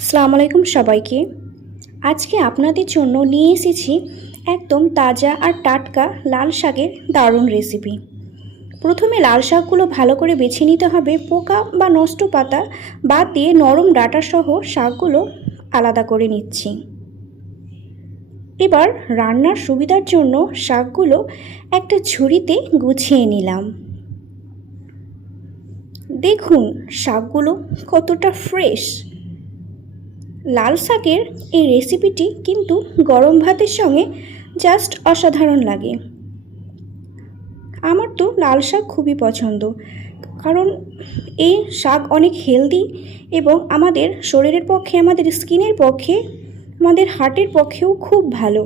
আসসালামু আলাইকুম সবাইকে। আজকে আপনাদের জন্য নিয়ে এসেছি একদম তাজা আর টাটকা লাল শাকের দারুণ রেসিপি। প্রথমে লাল শাকগুলো ভালো করে বেছে নিতে হবে। পোকা বা নষ্ট পাতা বাদ দিয়ে নরম ডাঁটা সহ শাকগুলো আলাদা করে নিচ্ছি। এবার রান্নার সুবিধার জন্য শাকগুলো একটা ঝুড়িতে গুছিয়ে নিলাম। দেখুন শাকগুলো কতটা ফ্রেশ। লাল শাকের এই রেসিপিটি কিন্তু গরম ভাতের সঙ্গে জাস্ট অসাধারণ লাগে। আমার তো লাল শাক খুবই পছন্দ, কারণ এই শাক অনেক হেলদি এবং আমাদের শরীরের পক্ষে, আমাদের স্কিনের পক্ষে, আমাদের হার্টের পক্ষেও খুব ভালো।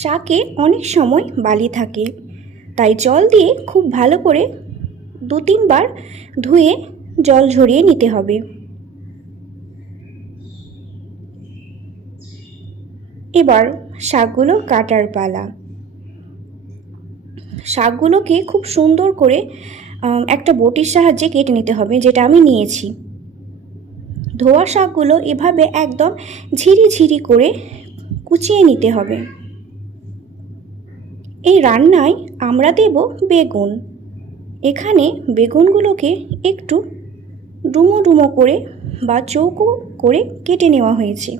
শাকে অনেক সময় বালি থাকে, তাই জল দিয়ে খুব ভালো করে 2-3 বার ধুয়ে জল ঝরিয়ে নিতে হবে। এবার শাকগুলো কাটার পালা। শাকগুলোকে খুব সুন্দর করে একটা বটির সাহায্যে কেটে নিতে হবে, যেটা আমি নিয়েছি। ধোয়া শাকগুলো এভাবে একদম ঝিরি করে কুচিয়ে নিতে হবে। এই রান্নায় আমরা দেব বেগুন। এখানে বেগুনগুলোকে একটু ডুমো করে বা চৌকো করে কেটে নেওয়া হয়েছে।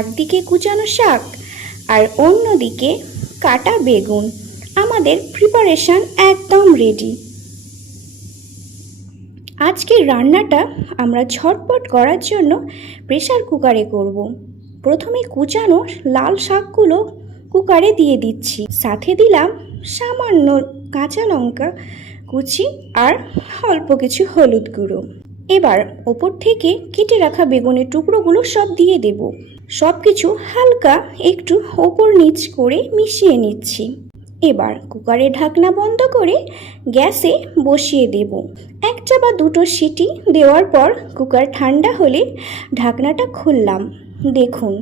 একদিকে কুচানো শাক আর অন্যদিকে কাটা বেগুন। আমাদের প্রিপারেশন একদম রেডি। আজকের রান্নাটা আমরা ঝটপট করার জন্য প্রেসার কুকারে করব। প্রথমে কুচানো লাল শাকগুলো কুকারে দিয়ে দিচ্ছি, সাথে দিলাম সামান্য কাঁচা লঙ্কা কুচি আর অল্প কিছু হলুদ গুঁড়ো। এবার ওপর থেকে কেটে রাখা বেগুনের টুকরোগুলো সব দিয়ে দেব। সব কিছু হালকা একটু ওপর নিচ করে মিশিয়ে নিচ্ছি। এবার কুকারের ঢাকনা বন্ধ করে গ্যাসে বসিয়ে দেব। 1 বা 2 সিটি দেওয়ার পর কুকার ঠান্ডা হলে ঢাকনাটা খুললাম। দেখুন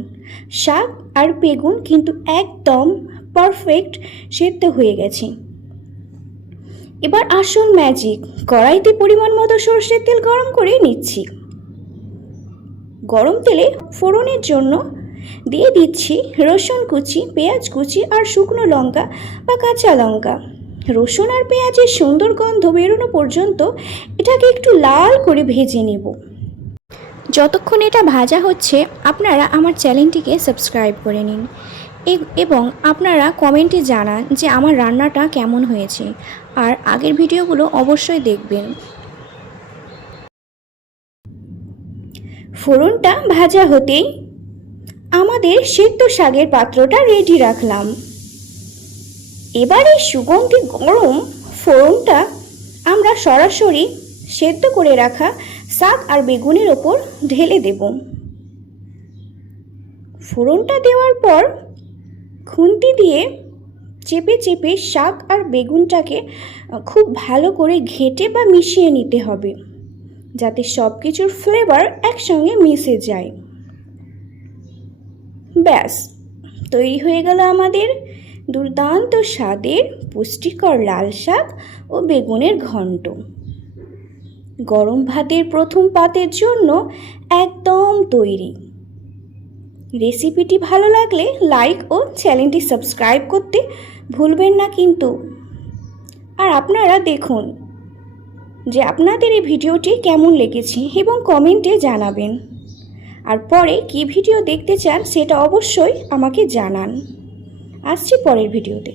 শাক আর বেগুন কিন্তু একদম পারফেক্ট সেদ্ধ হয়ে গেছে। এবার আসল ম্যাজিক, কড়াইতে পরিমাণ মতো সরষের তেল গরম করে নিচ্ছি। গরম তেলে ফোড়নের জন্য দিয়ে দিচ্ছি রসুন কুচি, পেঁয়াজ কুচি আর শুকনো লঙ্কা বা কাঁচা লঙ্কা। রসুন আর পেঁয়াজের সুন্দর গন্ধ বেরোনো পর্যন্ত এটাকে একটু লাল করে ভেজে নেব। যতক্ষণ এটা ভাজা হচ্ছে আপনারা আমার চ্যানেলটিকে সাবস্ক্রাইব করে নিন এবং আপনারা কমেন্টে জানান যে আমার রান্নাটা কেমন হয়েছে, আর আগের ভিডিওগুলো অবশ্যই দেখবেন। ফোড়নটা ভাজা হতেই আমাদের সেদ্ধ শাকের পাত্রটা রেডি রাখলাম। এবারে সুগন্ধি গরম ফোড়নটা আমরা সরাসরি সেদ্ধ করে রাখা শাক আর বেগুনের ওপর ঢেলে দেব। ফোড়নটা দেওয়ার পর খুন্তি দিয়ে চেপে শাক আর বেগুনটাকে খুব ভালো করে ঘেঁটে বা মিশিয়ে নিতে হবে, যাতে সব কিছুর ফ্লেভার একসঙ্গে মিশে যায়। ব্যাস তৈরি হয়ে গেল আমাদের দুর্দান্ত স্বাদের পুষ্টিকর লাল শাক ও বেগুনের ঘন্ট। গরম ভাতের প্রথম পাতের জন্য একদম তৈরি। রেসিপিটি ভালো লাগলে লাইক ও চ্যানেলটি সাবস্ক্রাইব করতে ভুলবেন না কিন্তু। আর আপনারা দেখুন যে আপনাদের এই ভিডিওটি কেমন লেগেছে এবং কমেন্টে জানাবেন। আর পরে কি ভিডিও দেখতে চান সেটা অবশ্যই আমাকে জানান। আসছি পরের ভিডিওতে।